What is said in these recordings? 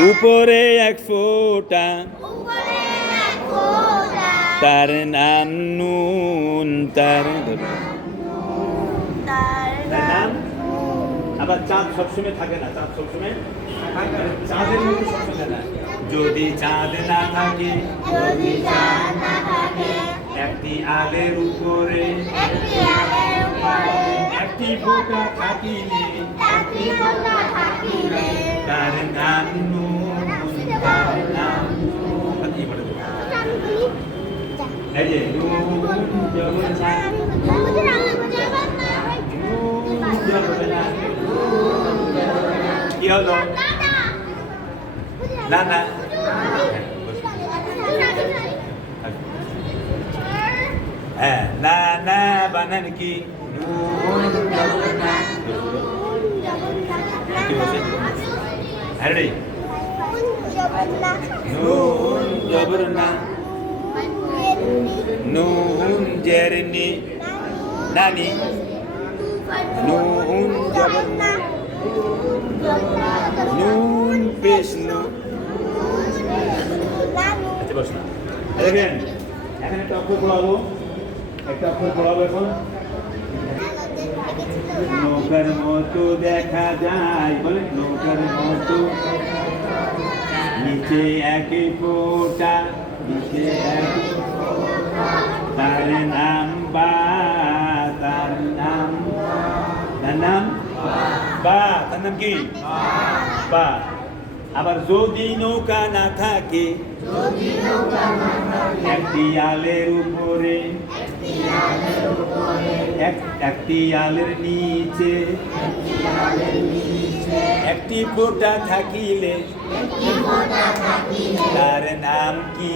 উপরে এক ফোঁটা তার নাম নুন তার? নাম আবার চাঁদ সবসময় থাকে না চাঁদ সবসময় চাঁদের মতো সবসময় না। যদি চাঁদ না থাকে যদি চাঁদ না থাকে একটি আলের উপরে একটি আলের উপরে একটি ফোঁটা থাকিলে একটি ফোঁটা থাকিলে তার নাম নুন তার নাম নুন। আর কি বলে দেবো? এই যে নুন যখন চাঁদ, নুন যখন না। কি হলো না না হ্যাঁ না না বানান কি নুন যখন না। কি বলছে? হ্যাঁ রে নুন জবর না নুন জেরনি নানি নুন জবর নুন পেশ নু আচ্ছা দেখেন এখন একটা অক্ষর পড়াবো। একটা অক্ষর পড়াবো এখন। নৌকার মতো দেখা যায়। বলে নৌকার মতো নিচে একে ফোটা নিচে একে তার নাম বা তার নাম তার নাম? বা। তার নাম কি? বা। আবার যদি নৌকা না থাকে একটি আলের উপরে এক- একটি আলের নিচে। একটি ফোঁটা থাকিলে তার নাম কি?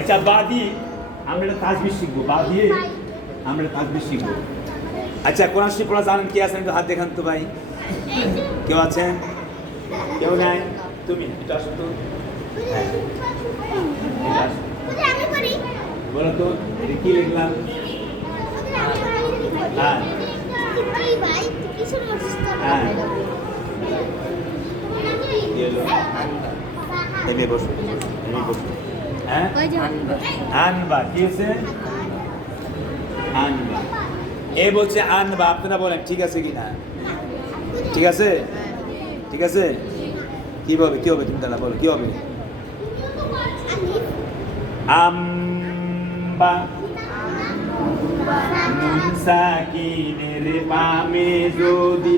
আচ্ছা বাদি আমরা একটা তাজবির শিখব। বা দিয়ে আমরা তাজবির শিখব। আচ্ছা কোরআন শরীফ পড়া জানেন কি আছেন? একটু হাত দেখান তো ভাই। কেউ আছেন? কেউ নাই? তুমি এটা আসো তো। বলো তো এটা কি লিখলাম? হ্যাঁ। হ্যাঁ আনবা কি হচ্ছে আনবা এ বলছে আনবা আপনারা বলেন ঠিক আছে কি না ঠিক আছে ঠিক আছে কি হবে কি হবে তুমি দাদা বলো কি হবে আম্বা। নুন সাকিনের বামে যদি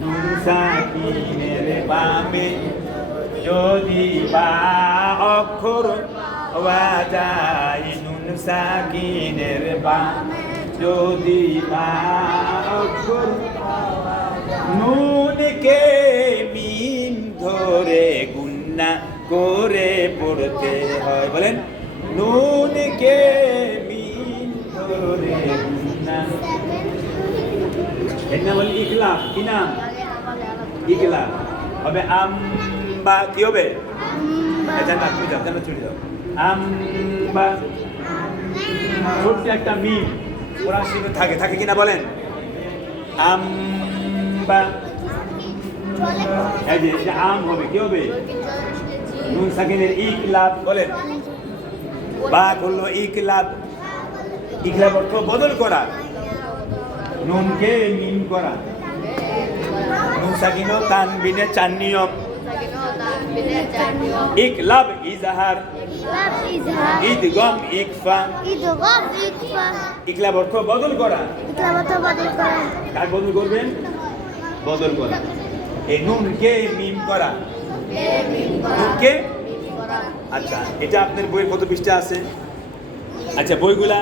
নুন সাকিনের বামে যদি বা অক্ষর যায় নুন সাকিনের বামে যদি বা অক্ষর নুনকে মিম ধরে গুন্না করে পড়তে হয়। বলেন, নুনকে গুন্না এর নাম হল ইকলাম কি নাম? ইকলাম হবে আম্বা। কি হবে? জানা তুমি যাও জানা চলে যাও আম্বা। ছোট্ট একটা মিম। কোরআন শরীফে থাকে থাকে কিনা বলেন? আম্বা। এই যে এটা আম হবে কি হবে? নুন সাকিনের ইকলাব বলেন? বা করল ইকলাব ইকলাব অর্থ বদল করা। নুনকে মিম করা। নুন সাকিন তানবিনে চার নিয়ম। ইকলাব ইজাহার। ঈদগম ইকফা ইকলাব অর্থ বদল করা। কার বদল করবেন? বদল করা। এই নুনকে মিম করা। নুনকে? আচ্ছা এটা আপনার বইয়ের কত পৃষ্ঠা আছে? আচ্ছা বইগুলা